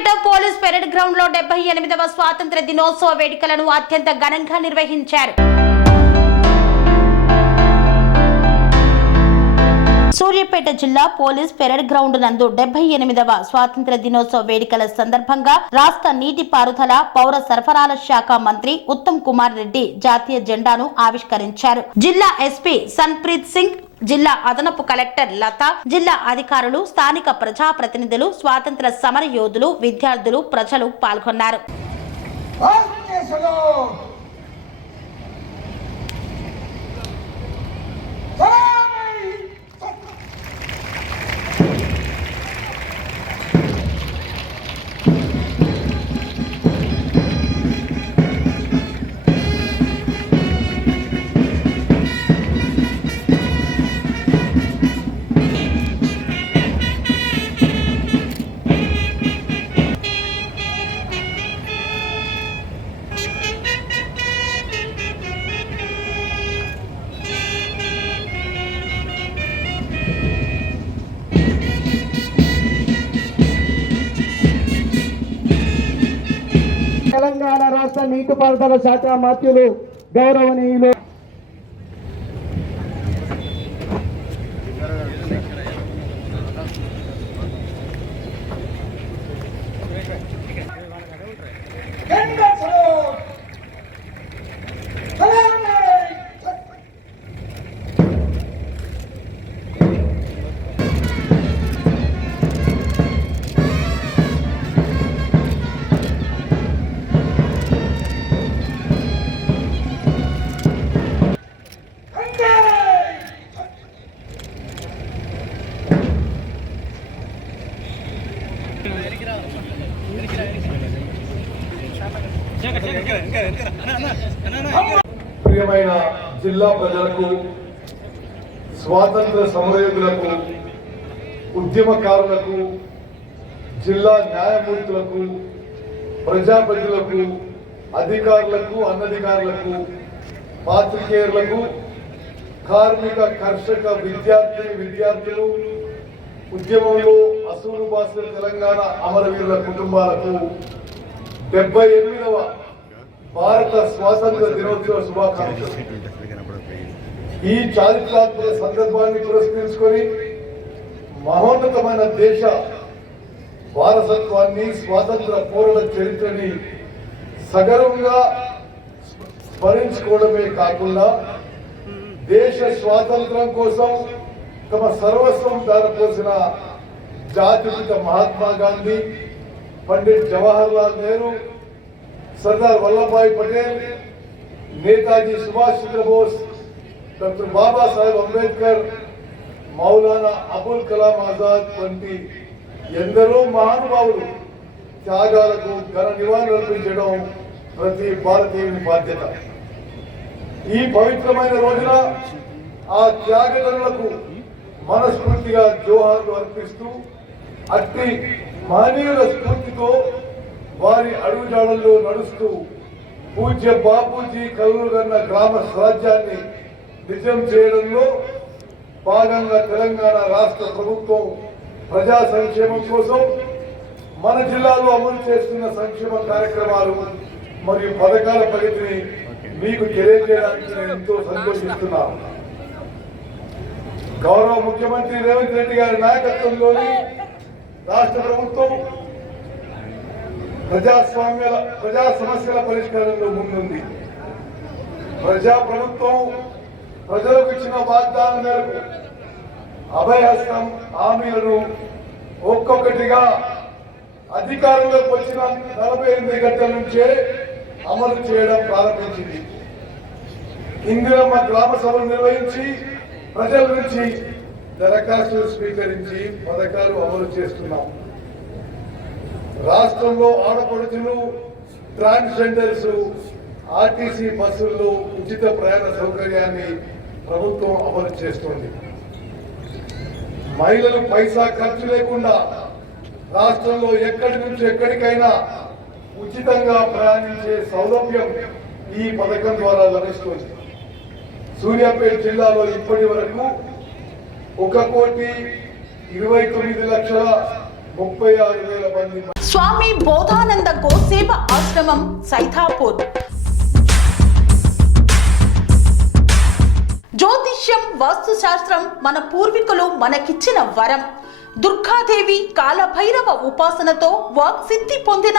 Suryapet police parade గ్రౌండ్లో డెబ్బై ఎనిమిదవ స్వాతంత్ర దినోత్సవ వేడుకలను అత్యంత ఘనంగా నిర్వహించారు. సూర్యాపేట జిల్లా పోలీస్ పెరేడ్ గ్రౌండ్ నందు డెబ్బై ఎనిమిదవ స్వాతంత్ర దినోత్సవ వేడుకల సందర్భంగా రాష్ట్ర నీటి పారుదల పౌర సరఫరాల శాఖ మంత్రి ఉత్తమ్ కుమార్ రెడ్డి జాతీయ జెండాను ఆవిష్కరించారు. జిల్లా ఎస్పీ సన్ప్రీత్ సింగ్ జిల్లా అదనపు కలెక్టర్ లత జిల్లా అధికారులు స్థానిక ప్రజాప్రతినిధులు స్వాతంత్ర సమర యోధులు విద్యార్థులు ప్రజలు పాల్గొన్నారు. రాష్ట్ర నీటిపారుదల శాఖ మంత్రులు గౌరవనీయులు ప్రియమైన జిల్లా ప్రజలకు స్వాతంత్ర సమరయోధులకు ఉద్యమకారులకు జిల్లా న్యాయమూర్తులకు ప్రజాప్రతినిధులకు అధికారులకు అనధికారులకు పాత్రికేయులకు కార్మిక కర్షక విద్యార్థి విద్యార్థులు ఉద్యమంలో అసూలు బాసిన తెలంగాణ అమరవీరుల కుటుంబాలకు డెబ్బై ఎనిమిదవ భారత స్వాతంత్ర దినోత్సవ శుభాకాంక్షలు. ఈ చారిత్రాత్మక సందర్భాన్ని పురస్కరించుకొని మహోన్నతమైన దేశ వారసత్వాన్ని స్వాతంత్ర పోరాట చరిత్రని సగర్వంగా స్మరించుకోవడమే కాకుండా దేశ స్వాతంత్రం కోసం తమ సర్వస్వం దారిపోసిన జాతిపిత మహాత్మా గాంధీ పండిట్ జవహర్ లాల్ నెహ్రూ సర్దార్ వల్లభాయ్ పటేల్ నేతాజీ సుభాష్ చంద్రబోస్ డాక్టర్ బాబాసాహెబ్ అంబేద్కర్ మౌలానా అబుల్ కలాం ఆజాద్ వంటి ఎందరో మహానుభావులు త్యాగాలకు ఘన నివాళులు అర్పించడం ప్రతి భారతీయుని బాధ్యత. ఈ పవిత్రమైన రోజున ఆ త్యాగదనులకు మనస్ఫూర్తిగా జోహార్లు అర్పిస్తూ అట్టి మహనీయుల స్ఫూర్తితో వారి అడుగుజాడల్లో నడుస్తూ పూజ్య బాపూజీ కలుగుగన్న గ్రామ స్వరాజ్యాన్ని నిజం చేయడంలో భాగంగా తెలంగాణ రాష్ట్ర ప్రభుత్వం ప్రజా సంక్షేమం కోసం మన జిల్లాలో అమలు చేస్తున్న సంక్షేమ కార్యక్రమాలు మరియు పథకాల పరిధిని మీకు తెలియజేయడానికి నేను ఎంతో సంతోషిస్తున్నాను గౌరవ ముఖ్యమంత్రి రేవంత్ రెడ్డి గారి నాయకత్వంలోని రాష్ట్ర ప్రభుత్వం ప్రజాస్వామ్య ప్రజా సమస్యల పరిష్కారంలో ముందుంది. ప్రజా ప్రభుత్వం ప్రజలకు ఇచ్చిన వాగ్దానం మేరకు అభయహస్తం హామీలను ఒక్కొక్కటిగా అధికారంలోకి వచ్చిన నలభై ఎనిమిది గంటల నుంచే అమలు చేయడం ప్రారంభించింది. ఇందిరమ్మ గ్రామ సభలు నిర్వహించి ప్రజల నుంచి దరఖాస్తులు స్వీకరించి పథకాలు అమలు చేస్తున్నాం. రాష్ట్రంలో ఆడపడుచులు ట్రాన్స్జెండర్స్ ఆర్టీసీ బస్సుల్లో ఉచిత ప్రయాణ సౌకర్యాన్ని ప్రభుత్వం అమలు చేస్తుంది. మహిళలు పైసా ఖర్చు లేకుండా రాష్ట్రంలో ఎక్కడి నుంచి ఎక్కడికైనా ఉచితంగా ప్రయాణించే సౌలభ్యం ఈ పథకం ద్వారా లభిస్తుంది. సూర్యాపేట జిల్లాలో ఇప్పటి వరకు ఒక కోటి ఇరవై తొమ్మిది లక్షల ముప్పై ఆరు వేల మంది స్వామి బోధానంద గోసేవ ఆశ్రమం సైథాపూర్ జ్యోతిష్యం వాస్తుశాస్త్రం మన పూర్వీకులు మనకిచ్చిన వరం. దుర్గాదేవి కాలభైరవ ఉపాసనతో వాక్సిద్ధి పొందిన